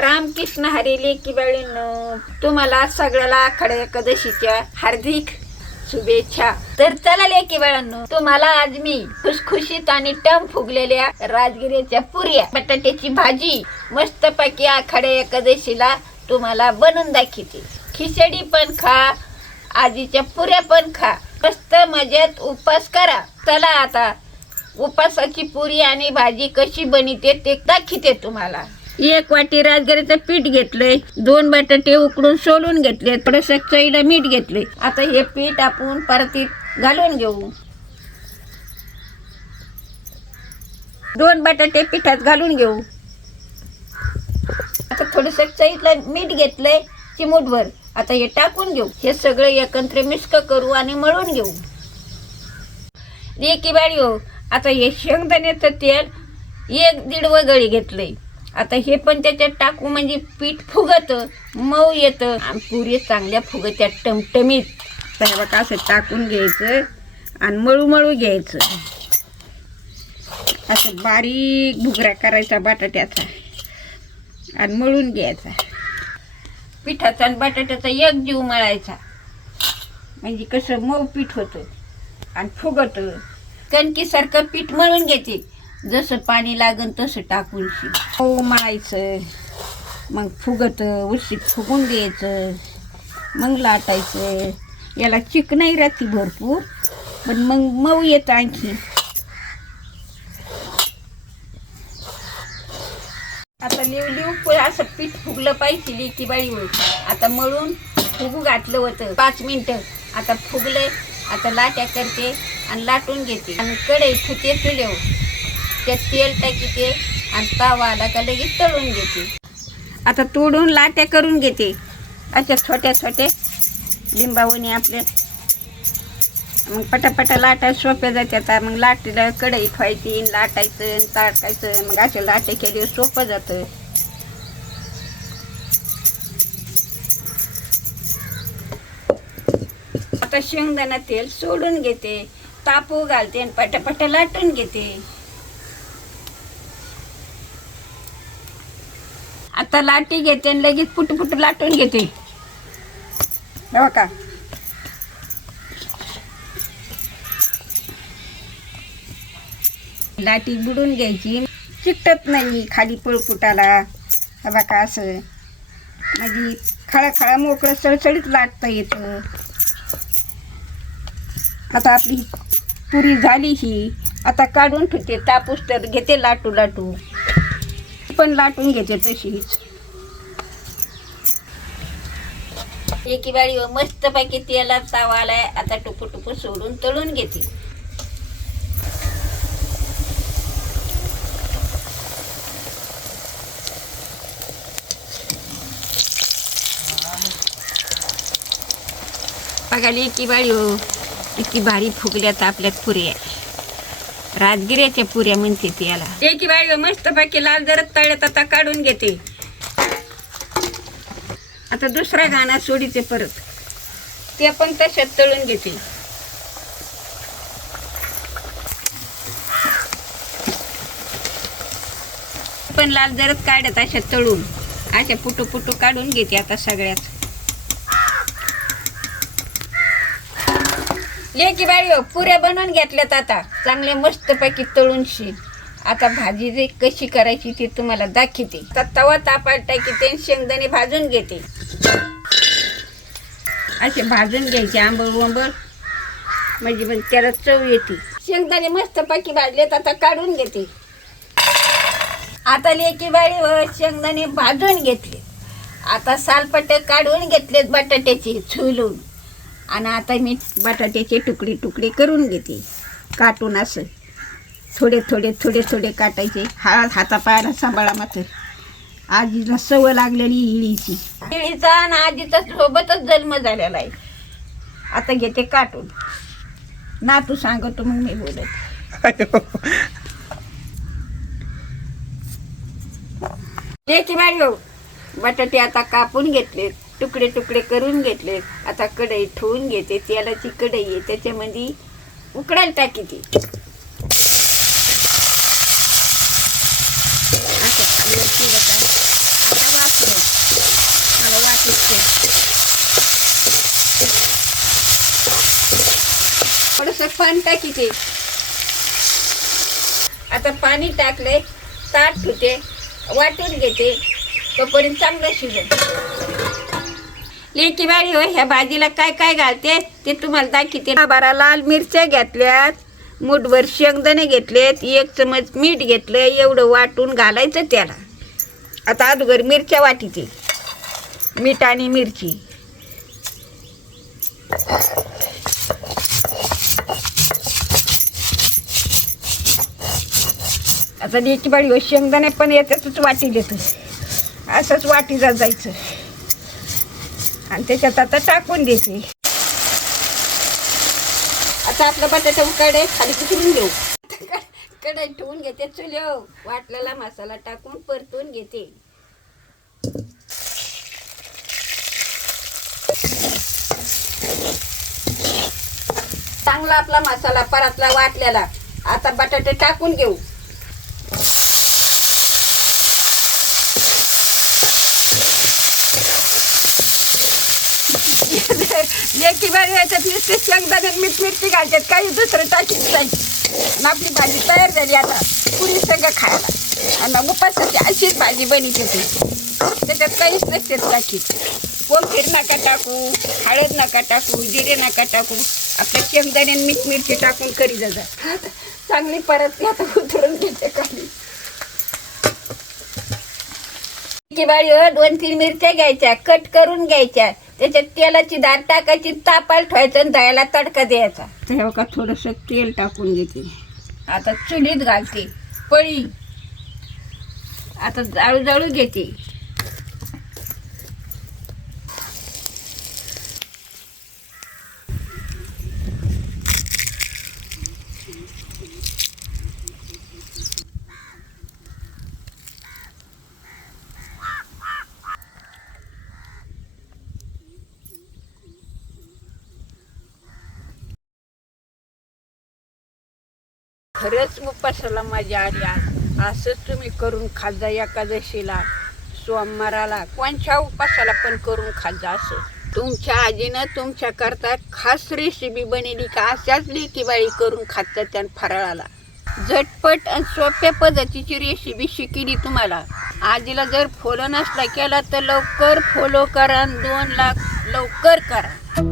रामकृष्ण हरी लेकी बाळींनो, तुम्हाला सगळ्याला आखाड एकादशीच्या हार्दिक शुभेच्छा। तर चला लेकी बाळांनो, तुम्हाला आज मी खुशखुशीत आणि टम फुगलेल्या राजगिरीच्या पुऱ्या बटाट्याची भाजी मस्तपैकी आखाड एकादशीला तुम्हाला बनवून दाखवते। खिचडी पण खा, आजीच्या पुऱ्या पण खा, मस्त मजेत उपास करा। चला आता उपासाची पुरी आणि भाजी कशी बनते ते दाखवते तुम्हाला। 1 वाटी राजगिरीचं पीठ घेतलंय, 2 बटाटे उकडून सोलून घेतले, थोडंसं चवीला मीठ घेतले। आता हे पीठ आपण परतीत घालून घेऊ। 2 बटाटे पिठात घालून घेऊ। आता थोडंसं चवीला मीठ घेतलंय चिमूटभर, आता हे टाकून घेऊ। हे सगळं एकत्र मिक्स करू आणि मळून घेऊ। लेकी बाळीओ, आता हे शेंगदाण्याचं तेल 1-1.5 वगळी घेतलंय। आता हे पण त्याच्यात टाकू म्हणजे पीठ फुगतं, मऊ येतं आणि पुरी चांगल्या फुगत्या टमटमीत। तर बघा असं टाकून घ्यायचं आणि मळू घ्यायचं। असं बारीक भुगरा करायचा बटाट्याचा आणि मळून घ्यायचा। पिठाचा आणि बटाट्याचा एक जीव मळायचा म्हणजे कसं मऊ पीठ होतं आणि फुगतं। कणकीसारखं पीठ मळून घ्यायचे, जसं पाणी लागन तसं टाकून मऊ मळायचं। मग फुगतं, उशीत फुगून द्यायचं, मग लाटायचं। याला चिकनाई राहते भरपूर, पण मग मऊ येतं आणखी। आता लिव असं पीठ फुगलं पाहिजे लेकी बाई होईल। आता मळून फुगू घातलं होतं 5 मिनटं, आता फुगले। आता लाट्या करते आणि लाटून घेते आणि कढई ठेवते चुलीवर, त्यात तेल टाकीते आणि तवा आला का लगेच तळून घेते। आता तोडून लाट्या करून घेते अशा छोट्या छोट्या लिंबावणी आपल्या। मग पटापटा लाटा सोप्या जातात। मग लाटीला कढई ठेवायची, लाटायचं आणि टाकायचं, मग अशा लाट्या केल्यावर सोपं जातं। आता शेंगदाणा तेल सोडून घेते, तापू घालते आणि पटापटा लाटून घेते। आता लाटी घेते आणि लगेच पुट लाटून घेते बघा। लाटी बुडून घ्यायची, चिकटत नाही खाली पळपुटाला बघा। असं म्हणजे खळाखळा मोकळं सळसळीत लाटता येतं। आता आपली पुरी झाली ही, आता काढून ठेवते, तापूस तर घेते लाटू पण लाटून घेते तशीच। एकी बाळी मस्तपैकी तेलात तावा आलाय, आता टुपू सोडून तळून घेते। बघा लेकी बाळी हो, किती भारी फुगल्यात आपल्यात पुऱ्या। राजगिऱ्याच्या पुऱ्या म्हणते ती याला। लेकी बाळी मस्तपैकी लाल जरद तळ्यात आता काढून घेते। आता दुसरा घाणा सोडीचे परत, ते पण तशात तळून घेते। पण लाल जरद काढत अशा तळून अशा पुटू काढून घेते आता सगळ्यात। लेकी बाळी पुऱ्या बनवून घेतल्यात आता चांगले मस्तपैकी तळूनशी। आता भाजी जे कशी करायची ती तुम्हाला दाखवते। आता तवा तापात टाकीते, शेंगदाणे भाजून घेते, असे भाजून घ्यायचे आंबळ म्हणजे मग त्याला चव येते। शेंगदाणे मस्तपैकी भाजलेत, आता काढून घेते। आता लेकी बाळी शेंगदाणे भाजून घेतले, आता सालपट्टे काढून घेतलेत बटाट्याचे छुलून, आणि आता मी बटाट्याचे तुकडे करून घेते काटून। असं थोडे काटायचे, हातापायाला सांभाळा मात्र। आजीला सवय लागलेली इळीचा आणि आजीचा सोबतच जन्म झालेला आहे। आता घेते काटून, नातू सांगतो मग मी बोलत। लेकी बाळी बटाटे आता कापून घेतलेत, तुकडे करून घेतलेत। आता कढई ठेवून घेते, तेलाची कढई आहे त्याच्यामध्ये उकडायला टाकीते। आता थोडंसं पाणी टाकीते. आता पाणी टाकले, ताट ठेवते, वाटून घेते, तोपर्यंत चांगलं शिजत. लेकी बाळी हो, ह्या भाजीला काय काय घालते ते तुम्हाला दाखवते. 12 लाल मिरच्या घेतल्यात, मूठभर शेंगदाणे घेतलेत, 1 चमच मीठ घेतलं, एवढं वाटून घालायचं त्याला. आता अगोदर मिरच्या वाटीते, मीठ आणि मिरची. आता लेकी बाळी हो, शेंगदाणे पण याच्यातच वाटी देतो, असंच वाटीला जायचं आणि त्याच्यात आता टाकून द्यायचे. आता आपलं बटाटा उकडे खाली कुठून घेऊ, कढई ठेवून घेते चुलीवर, वाटलेला मसाला टाकून परतून घेते. चांगला आपला मसाला परतला वाटलेला. आता बटाटे टाकून घेऊ. लेकी बारी याच्यात नुसते शेंगदाणे मीठ मिरची घालतात, काही दुसरं टाकीत नाही. आपली भाजी तयार झाली आता पुरी संग खायला. आणि उपासाची अशीच भाजी बनवते ती, त्याच्यात काहीच नसते टाकीत. कोथिंबीर नका टाकू, हळद नका टाकू, जिरे नका टाकू, आपल्या शेंगदाणे मीठ मिरची टाकून करी जातात. चांगली परत आता उतरून घेते खाली. लेकी बारी 2-3 मिरच्या घ्यायच्या, कट करून घ्यायच्या, त्याच्यात तेलाची धार टाकायची, तापायला ठेवायचं आणि दह्याला तडका द्यायचा. तेव्हा का थोडंसं तेल टाकून घेते. आता चुलीत घालते पळी. आता जाळू घेते. खरंच उपासाला मजा आली आज. असंच तुम्ही करून खात जा, एकादशीला, सोमवाराला, कोणच्या उपासाला पण करून खात जा. असं तुमच्या आजीनं तुमच्या करता खास रेसिपी बनवली का अशाच लेकी बाळी करून खातात. त्या फराळाला झटपट आणि सोप्या पद्धतीची रेसिपी शिकली तुम्हाला. आजीला जर फॉलो नसला केला तर लवकर फॉलो करा, 2 लाख लवकर करा.